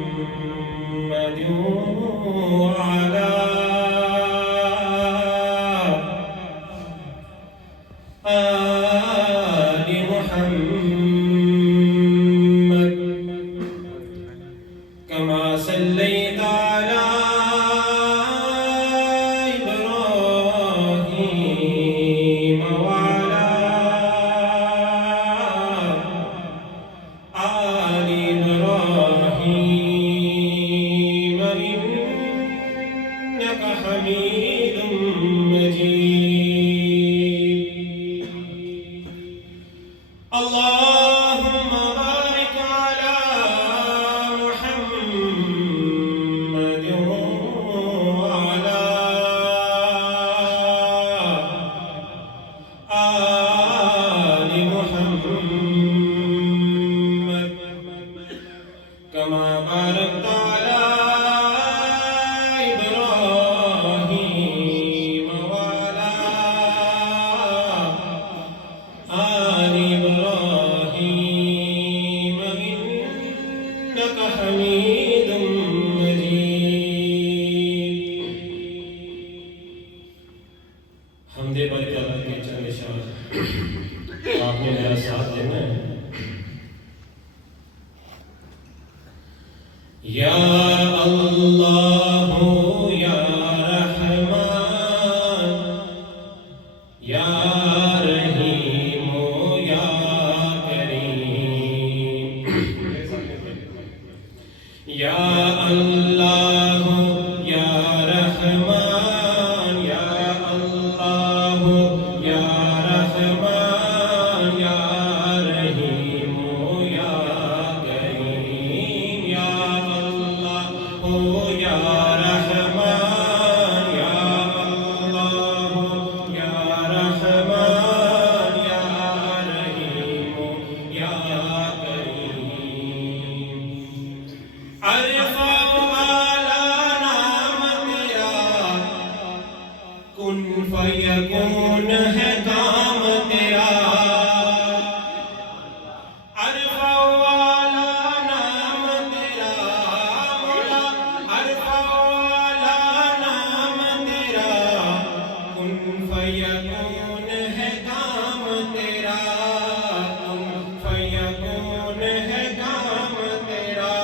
محمد وعلى آل محمد كما صليت على إبراهيم وعلى آل إبراهيم إنك حميد مجيد. اللهم بارك على محمد وعلى آل محمد كما باركت على إبراهيم وعلى آل إبراهيم إنك حميد مجيد. حمد بارک اللہ کے چند اشعار آپ نے میرا ساتھ دینا ہے. یا اللہ یا رحمان یا رحیم یا کریم. یا اللہ یا رحمان یا اللہ یا رحمان یا رحیم یا کریم. یا اللہ یا رحمان یا اللہ یا رحمان یا رحیم یا کریم. ارفع اعلی نام تیرا کن فیکون ہے کام تیرا. ارفع اعلی نام تیرا مولا، ارفع اعلی نام تیرا کن فیکون ہے کام تیرا. کن فیکون ہے کام تیرا.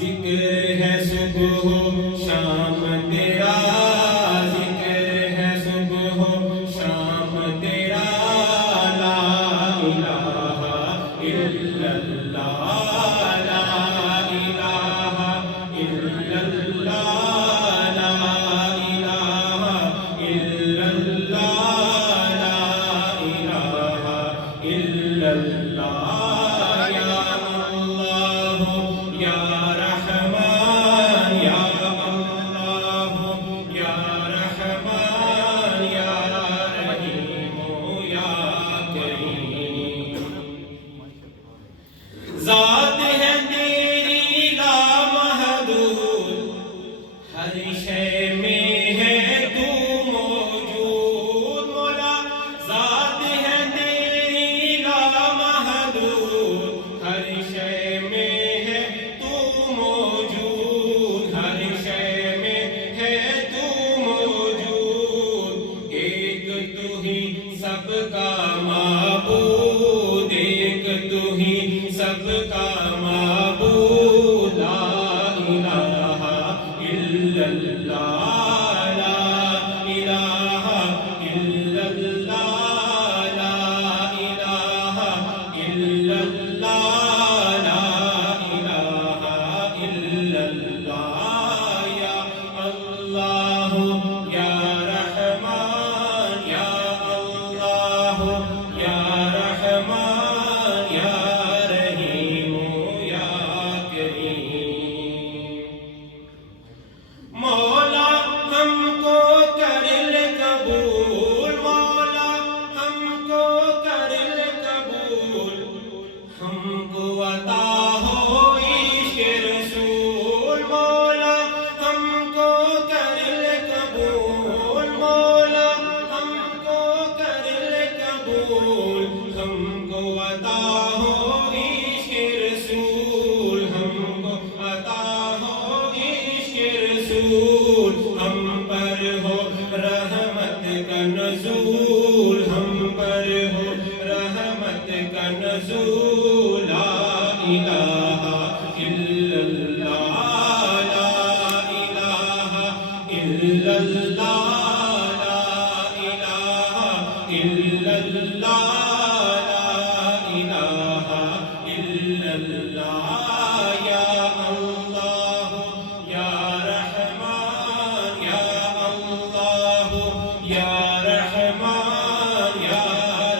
ذکر ہے صبح و شام تیرا، ذکر ہے صبح و شام تیرا. لا الہ الا اللہ، لا الہ الا اللہ، لا الہ الا اللہ، لا الہ الا اللہ. یا اللہ یا رحمان یا اللہ یا رحمان یا رحیم یا کریم. ذات ہے تیری لامحدود، ہر شے میں ہے تو موجود. مولا ذات ہے تیری لامحدود، ہر شے میں ہے تو موجود، ہر شے میں ہے تو موجود. ایک تو ہی سب کا معبود، ایک تو ہی سب کا معبود. لا الہ الا اللہ، لا الہ الا اللہ، لا الہ الا اللہ، لا الہ الا اللہ. یا اللہ یا رحمان یا اللہ یا رحمان یا رحیم إلا الله يا الله يا رحمن يا الله يا رحمن يا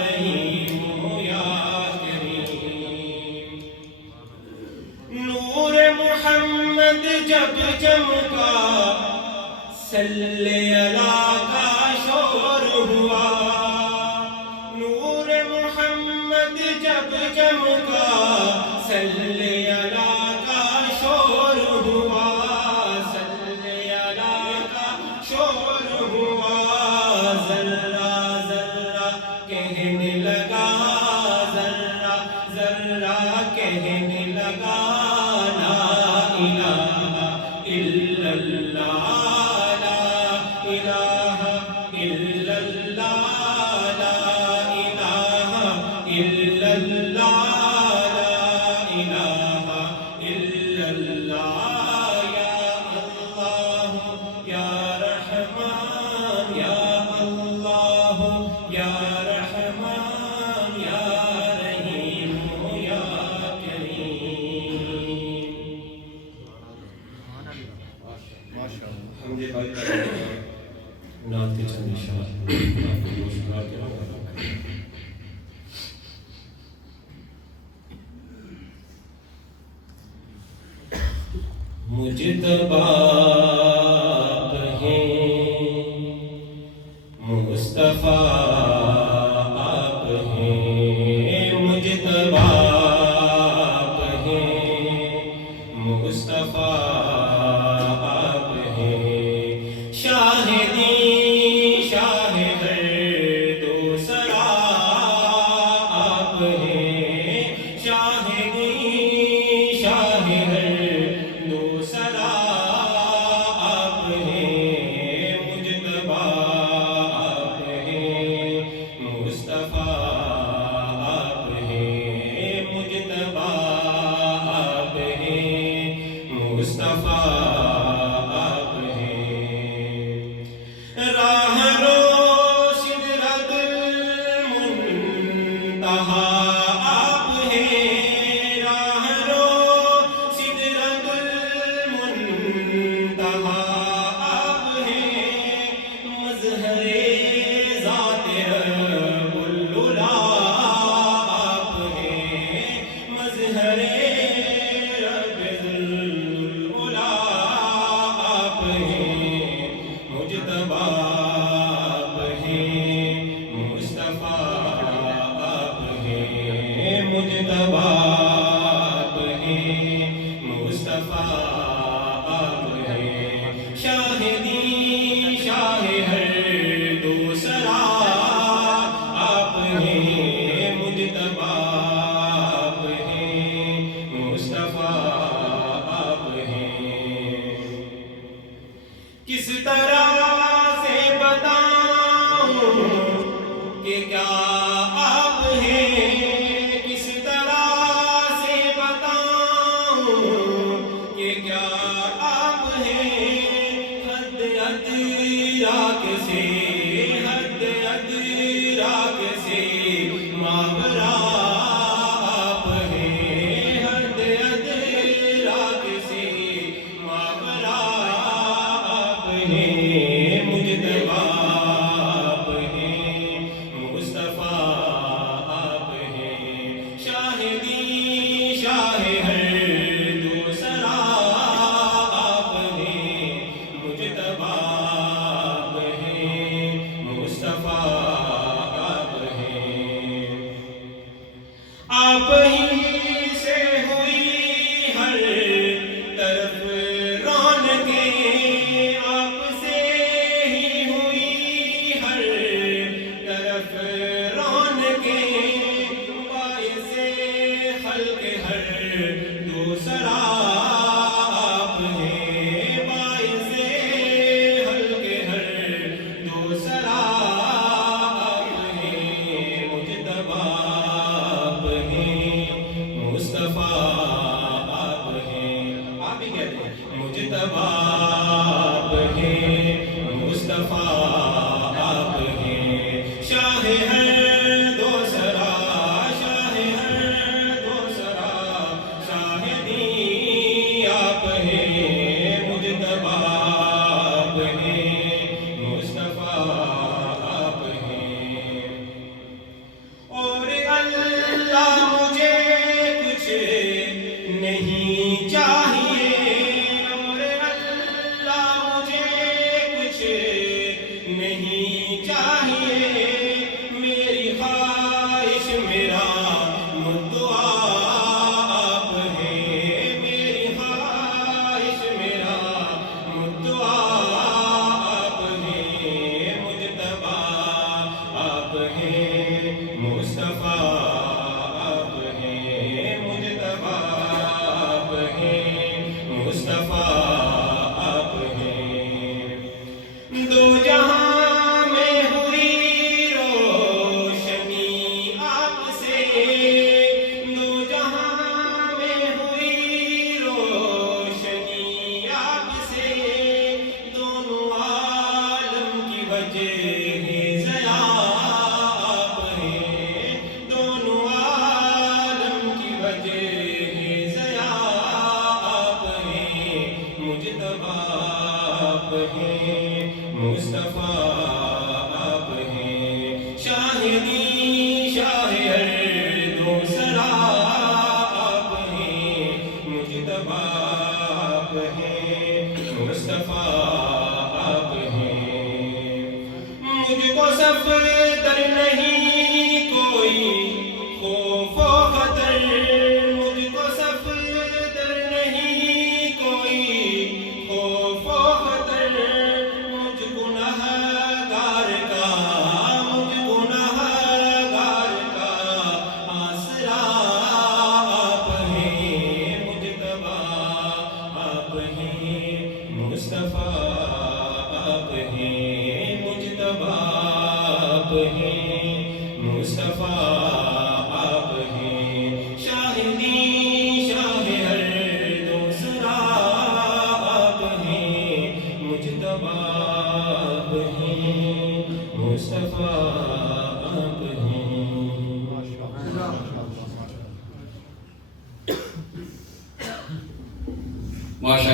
رحيم يا كريم نور محمد جب چمکا صلی اللہ کا شور ہوا نور محمد جب چمکا صلی اللہ کا شور ہوا صلی اللہ کا شور ہوا ذرہ ذرہ کہنے لگا ذرہ ذرہ کہنے لگا لا الہ الا اللہ لا الہ الا اللہ لا الہ الا اللہ لا الہ الا اللہ یا اللہ یا رحمان یا اللہ یا رحمان یا رحیم یا کریم ہم یہ بات کر رہے ہیں نعت کے چند اشعار آپ کو شکار کے رہا مجتبی آپ ہیں مصطفیٰ آپ ہیں مجتبی آپ ہیں مصطفیٰ آپ ہیں شاہدی شاہ ہر دو سرا آپ ہیں شاہدی شاہ ہر دو سرا آپ ہیں مجتبی آپ ہیں مصطفیٰ آپ ہیں مجتبی آپ ہیں مصطفیٰ آپ ہیں راہ رو سدرۃ المنتہا آپ ہیں راہ رو سدرۃ المنتہا آپ ہیں مظہر ذات رب العلا آپ ہیں مظہر رب العلا آپ ہیں مجتبی آپ ہیں مصطفیٰ آپ ہیں مجتبی آپ ہیں مصطفیٰ آپ ہیں شاہدی شاہ ہر دو سرا آپ ہیں مجتبی آپ ہیں مصطفیٰ آپ ہیں کس طرح سے بتاؤں کہ کیا آپ ہیں کس طرح سے بتاؤں کہ کیا آپ ہیں حد ادراک سے حد ادراک سے ماورا آپ ہیں حد ادراک سے ماورا آپ ہیں مجتبی آپ ہیں مصطفیٰ آپ ہیں شاہدی شاہ ہر دو سرا آپ ہیں مجتبی آپ ہیں مصطفیٰ آپ ہیں آپ ہی سے ہوئی ہر طرف رونقیں آپ سے ہی ہوئی ہر طرف رونقیں باعث خلق ہر دوسرا آپ ہیں باعث خلق ہر دوسرا آپ ہیں مجتبی آپ ہیں مصطفیٰ آپ ہیں آپ ہی کہتے ہیں مجتبی آپ ہیں مصطفیٰ آپ ہیں شاہ ہر دو سرا شاہ ہر دو سرا ماشاء